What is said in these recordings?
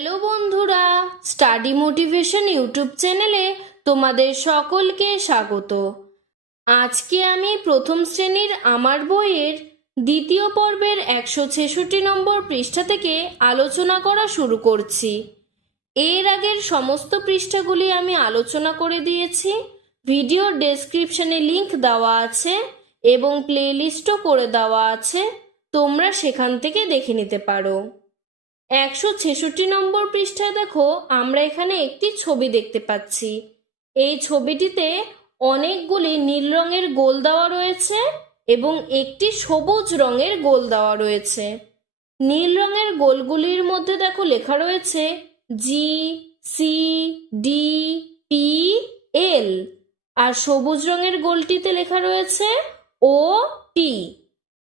Hello বন্ধুরা, study motivation YouTube চ্যানেলে তোমাদের সকলকে স্বাগত। আজকে আমি প্রথম শ্রেণির আমার বইয়ের দ্বিতীয় পর্বের একশো ছেষট্টি নম্বর পৃষ্ঠা থেকে আলোচনা করা শুরু করছি। এর আগের সমস্ত পৃষ্ঠাগুলি আমি আলোচনা করে দিয়েছি, ভিডিওর ডেসক্রিপশনে লিংক দেওয়া আছে এবং প্লেলিস্টও করে দেওয়া আছে, তোমরা সেখান থেকে দেখে নিতে পারো। একশো ছেষট্টি নম্বর পৃষ্ঠায় দেখো, আমরা এখানে একটি ছবি দেখতে পাচ্ছি। এই ছবিটিতে অনেকগুলি নীল রঙের গোল দেওয়া রয়েছে এবং একটি সবুজ রঙের গোল দেওয়া রয়েছে। নীল রঙের গোলগুলির মধ্যে দেখো লেখা রয়েছে G C D P L R সবুজ রঙের গোলটিতে লেখা রয়েছে ও টি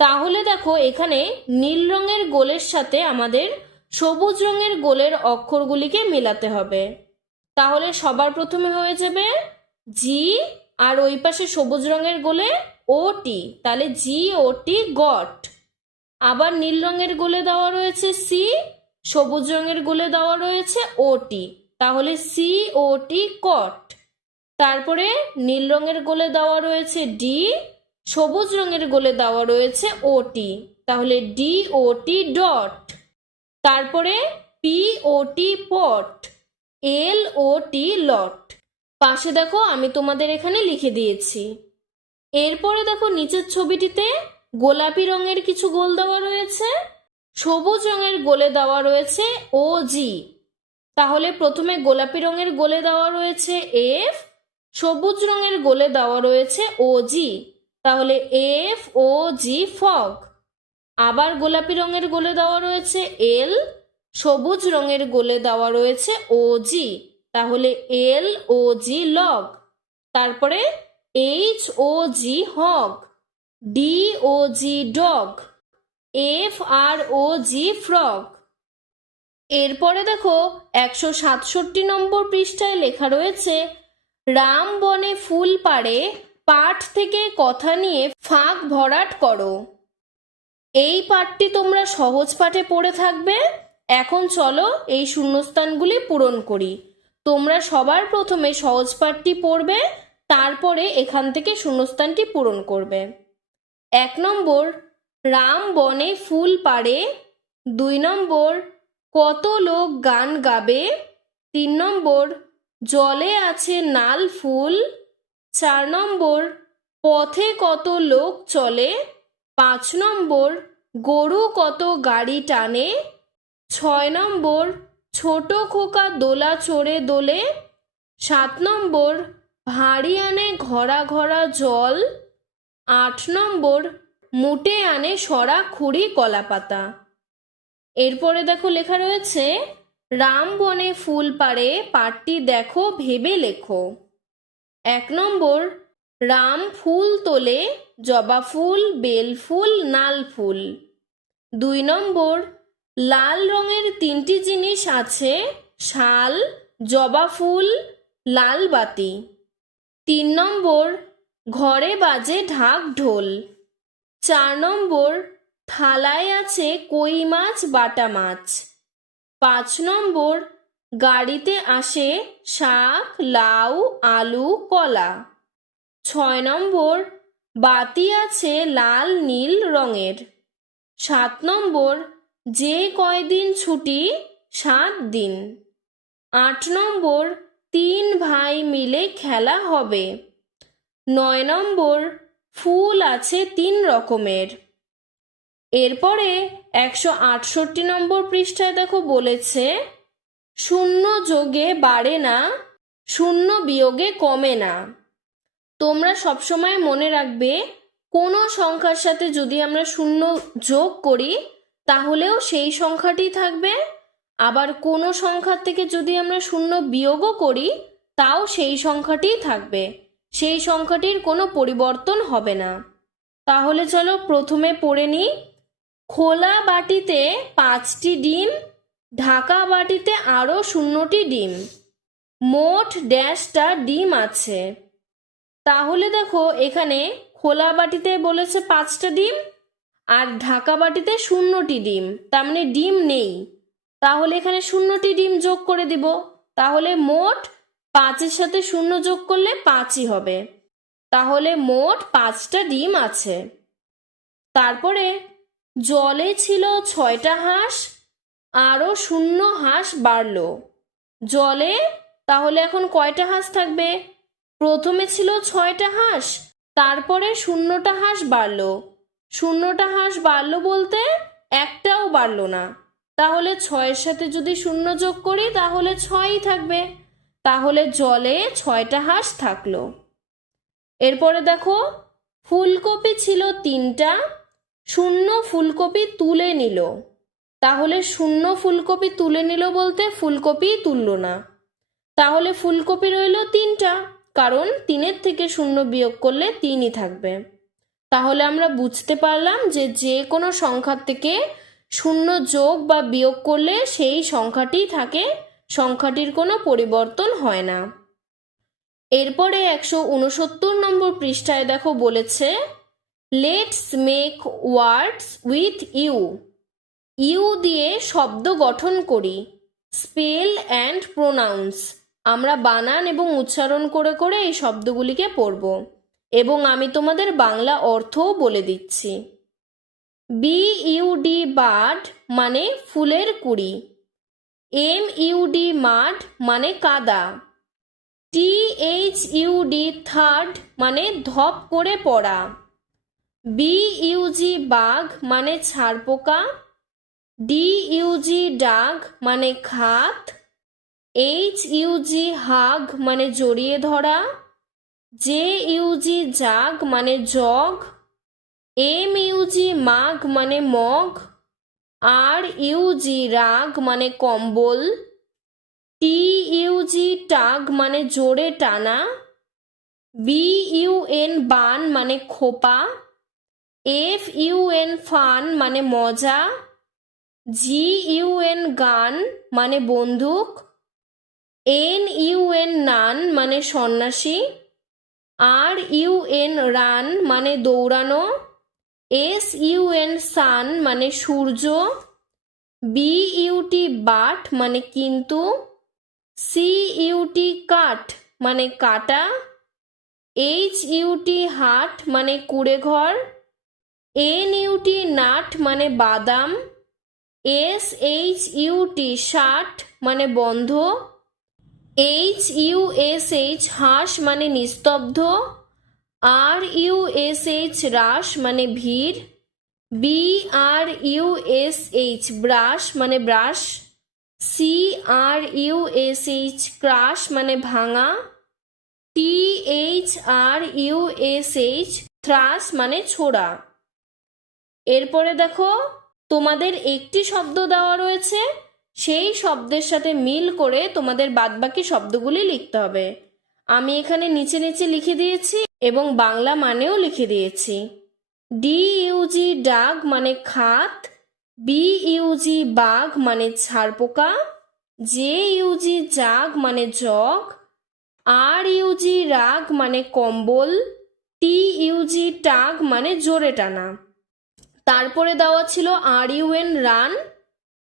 তাহলে দেখো, এখানে নীল রঙের গোলের সাথে আমাদের সবুজ রঙের গোলের অক্ষরগুলিকে মেলাতে হবে। তাহলে সবার প্রথমে হয়ে যাবে জি আর ওই পাশে সবুজ রঙের গোলে ও টি তাহলে জি ও টি গট আবার নীল রঙের গোলে দেওয়া রয়েছে সি সবুজ রঙের গোলে দেওয়া রয়েছে ও টি তাহলে সি ও টি কট তারপরে নীল রঙের গোলে দেওয়া রয়েছে ডি সবুজ রঙের গোলে দেওয়া রয়েছে ও টি তাহলে ডি ও টি ডট তারপরে P O T pot L O T lot পাশে দেখো, আমি তোমাদের এখানে লিখে দিয়েছি। এরপরে দেখো, নিচের ছবিটিতে গোলাপি রঙের কিছু গোল দেওয়া রয়েছে, সবুজ রঙের গোলে দেওয়া রয়েছে ও জি তাহলে প্রথমে গোলাপি রঙের গোলে দেওয়া রয়েছে এফ সবুজ রঙের গোলে দেওয়া রয়েছে ও জি তাহলে এফ ও জি ফগ আবার গোলাপি রঙের গোলে দেওয়া রয়েছে এল, সবুজ রঙের গোলে দেওয়া রয়েছে ও জি তাহলে এল ও জি লগ তারপরে H O G hog D O G dog F R O G frog এরপরে দেখো, একশো সাতষট্টি নম্বর পৃষ্ঠায় লেখা রয়েছে, রাম বনে ফুল পাড়ে, পাঠ থেকে কথা নিয়ে ফাঁক ভরাট করো। এই পাঠটি তোমরা সহজ পাঠে পড়ে থাকবে। এখন চলো এই শূন্যস্থানগুলি পূরণ করি। তোমরা সবার প্রথমে সহজ পাঠটি পড়বে, তারপরে এখান থেকে শূন্যস্থানটি পূরণ করবে। এক নম্বর, রাম বনে ফুল পাড়ে। দুই নম্বর, কত লোক গান গাবে। তিন নম্বর, জলে আছে নাল ফুল। চার নম্বর, পথে কত লোক চলে। পাঁচ নম্বর, গরু কত গাড়ি টানে? ছয় নম্বর, ছোট খোকা দোলা চড়ে দোলে? সাত নম্বর ভারী আনে ঘরা ঘরা জল? আট নম্বর, মুটে আনে সরা খুঁড়ি কলাপাতা? এরপরে দেখো লেখা রয়েছে, রাম বনে ফুল পাড়ে পাঠটি দেখো, ভেবে লেখো। এক নম্বর রাম ফুল তোলে, জবা ফুল, বেল ফুল, নাল ফুল। দুই নম্বর, লাল রঙের তিনটি জিনিস আছে, শাল, জবা ফুল, লাল বাতি। তিন নম্বর, ঘরে বাজে ঢাক ঢোল। চার নম্বর, থালায় আছে কই মাছ, বাটা মাছ। পাঁচ নম্বর, গাড়িতে আসে শাক লাউ, আলু, কলা। ছয় নম্বর, বাতি আছে লাল নীল রঙের। সাত নম্বর, যে কয়দিন ছুটি, সাত দিন। আট নম্বর, তিন ভাই মিলে খেলা হবে। নয় নম্বর, ফুল আছে তিন রকমের। এরপরে একশো আটষট্টি নম্বর পৃষ্ঠায় দেখো বলেছে, শূন্য যোগে বাড়ে না, শূন্য বিয়োগে কমে না। তোমরা সবসময় মনে রাখবে, কোনো সংখ্যার সাথে যদি আমরা শূন্য যোগ করি, তাহলেও সেই সংখ্যাটি থাকবে। আবার কোনো সংখ্যার থেকে যদি আমরা শূন্য বিয়োগও করি, তাও সেই সংখ্যাটিই থাকবে। সেই সংখ্যাটির কোনো পরিবর্তন হবে না। তাহলে চলো প্রথমে পড়ে নিই। খোলা বাটিতে পাঁচটি ডিম, ঢাকা বাটিতে আরও শূন্যটি ডিম। মোট ড্যাশটা ডিম আছে। তাহলে দেখো এখানে খোলা বাটিতে বলেছে পাঁচটা ডিম আর ঢাকা বাটিতে শূন্যটি ডিম। তার মানে ডিম নেই। তাহলে এখানে শূন্যটি ডিম যোগ করে দিব। তাহলে মোট পাঁচের সাথে শূন্য যোগ করলে পাঁচই হবে। তাহলে মোট পাঁচটা ডিম আছে। তারপরে জলে ছিল ছয়টা হাঁস, আরও শূন্য হাঁস বাড়লো। জলে তাহলে এখন কয়টা হাঁস থাকবে? প্রথমে ছিল ছয়টা হাঁস, তারপরে শূন্যটা হাঁস বাড়ল। শূন্যটা হাঁস বাড়ল বলতে একটাও বাড়ল না। তাহলে ছয়ের সাথে যদি শূন্য যোগ করি, তাহলে ছয়ই থাকবে। তাহলে জলে ছয়টা হাঁস থাকল। এরপরে দেখো, ফুলকপি ছিল তিনটা, শূন্য ফুলকপি তুলে নিল। তাহলে শূন্য ফুলকপি তুলে নিল বলতে ফুলকপি তুললো না। তাহলে ফুলকপি রইল তিনটা। কারণ তিনের থেকে শূন্য বিয়োগ করলে তিনই থাকবে। তাহলে আমরা বুঝতে পারলাম যে যে কোনো সংখ্যার থেকে শূন্য যোগ বা বিয়োগ করলে সেই সংখ্যাটি থাকে, সংখ্যাটির কোনো পরিবর্তন হয় না। এরপরে একশো উনসত্তর নম্বর পৃষ্ঠায় দেখো বলেছে let's make words with U U দিয়ে শব্দ গঠন করি স্পেল অ্যান্ড প্রোনাউন্স আমরা বানান এবং উচ্চারণ করে করে এই শব্দগুলিকে পড়ব। এবং আমি তোমাদের বাংলা অর্থও বলে দিচ্ছি। বি ইউডি বার্ড মানে ফুলের কুড়ি। এম ইউডি মাঠ মানে কাদা। টি এইচ ইউডি থার্ড মানে ধপ করে পড়া। বি ইউজি বাঘ মানে ছাড়পোকা। ডি ইউজি ডাগ মানে খাত। এইচ ইউজি হাগ মানে জড়িয়ে ধরা জে ইউজি জাগ মানে জগ এম ইউজি মাগ মানে মগ আর ইউজি রাগ মানে কম্বল টি ইউজি টাগ মানে জোরে টানা বি ইউএন বান মানে খোপা এফ ইউএন ফান মানে মজা জি ইউএন গান মানে বন্দুক এন ইউ এন নান মানে সন্ন্যাসী, আর ইউ এন রান মানে দৌড়ানো, এস ইউ এন সান মানে সূর্য, বি ইউটি বাট মানে কিন্তু, সি ইউটি কাঠ মানে কাটা, এইচ ইউটি হাট মানে কুড়ে ঘর, এন ইউটি নাট মানে বাদাম, এস এইচ ইউটি ষাট মানে বন্ধ H U S H hush মানে নিস্তব্ধ R U S H rush মানে ভিড় B R U S H brush মানে brush C R U S H crush মানে ভাঙা T H R U S H thrush মানে ছোড়া। এরপরে দেখো, তোমাদের একটি শব্দ দেওয়া রয়েছে সেই শব্দের সাথে মিল করে তোমাদের বাদবাকি শব্দগুলি লিখতে হবে। আমি এখানে নিচে নিচে লিখে দিয়েছি এবং বাংলা মানেও লিখে দিয়েছি। ডি ইউজি ডাগ মানে খাত বি ইউজি বাঘ মানে ছাড়পোকা জে ইউজি জাগ মানে জগ আর ইউজি রাগ মানে কম্বল টি ইউজি টাগ মানে জোরে টানা। তারপরে দেওয়া ছিল আর ইউএন রান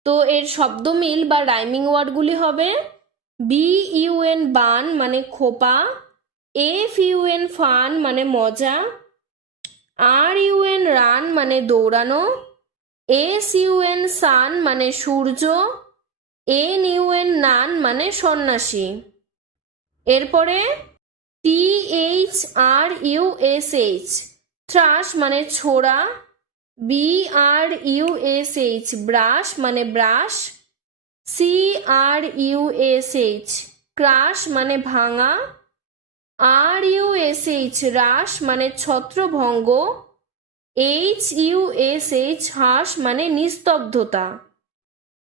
তো এর শব্দ মিল বা রাইমিং ওয়ার্ডগুলি হবে বি ইউএন বান মানে খোপা এফ ইউএন ফান মানে মজা আর ইউএন রান মানে দৌড়ানো এস ইউএন সান মানে সূর্য এন ইউএন নান মানে সন্ন্যাসী। এরপরে T H R U S H thrush মানে ছোড়া B R U S H brush মানে brush C R U S H crush মানে ভাঙা. R U S H rush মানে ছত্রভঙ্গ. H U S H hush মানে নিস্তব্ধতা।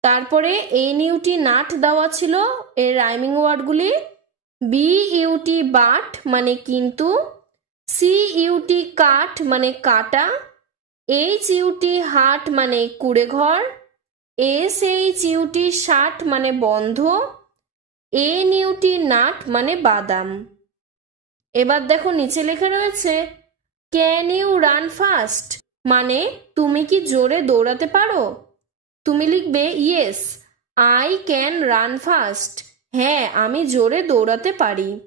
তারপরে এন ইউটি নাট দেওয়া ছিল, এর রাইমিং ওয়ার্ডগুলি বি ইউটি বাট মানে কিন্তু। সি ইউটি কাঠ মানে কাটা। এইচ ইউটি হাট মানে কুড়ে ঘর এস এইচ ইউটি ষাট মানে বন্ধ এন ইউটি নাট মানে বাদাম। এবার দেখো নিচে লেখা রয়েছে, ক্যান ইউ রান ফাস্ট? মানে তুমি কি জোরে দৌড়াতে পারো? তুমি লিখবে, yes, I can run fast. হ্যাঁ আমি জোরে দৌড়াতে পারি।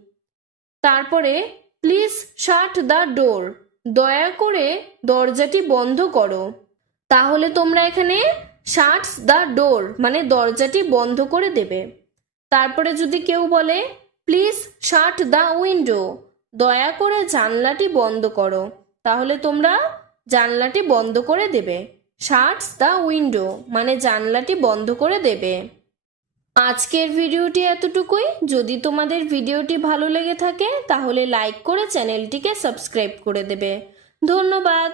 তারপরে, প্লিজ শাট দ্য ডোর। দয়া করে দরজাটি বন্ধ করো। তাহলে তোমরা এখানে শাটস দ্য ডোর মানে দরজাটি বন্ধ করে দেবে। তারপরে যদি কেউ বলে প্লিজ শাট দ্য উইন্ডো দয়া করে জানলাটি বন্ধ করো। তাহলে তোমরা জানলাটি বন্ধ করে দেবে। শাটস দ্য উইন্ডো মানে জানলাটি বন্ধ করে দেবে। আজকের ভিডিওটি এতটুকুই। যদি তোমাদের ভিডিওটি ভালো লেগে থাকে, তাহলে লাইক করে চ্যানেলটিকে সাবস্ক্রাইব করে দেবে। ধন্যবাদ।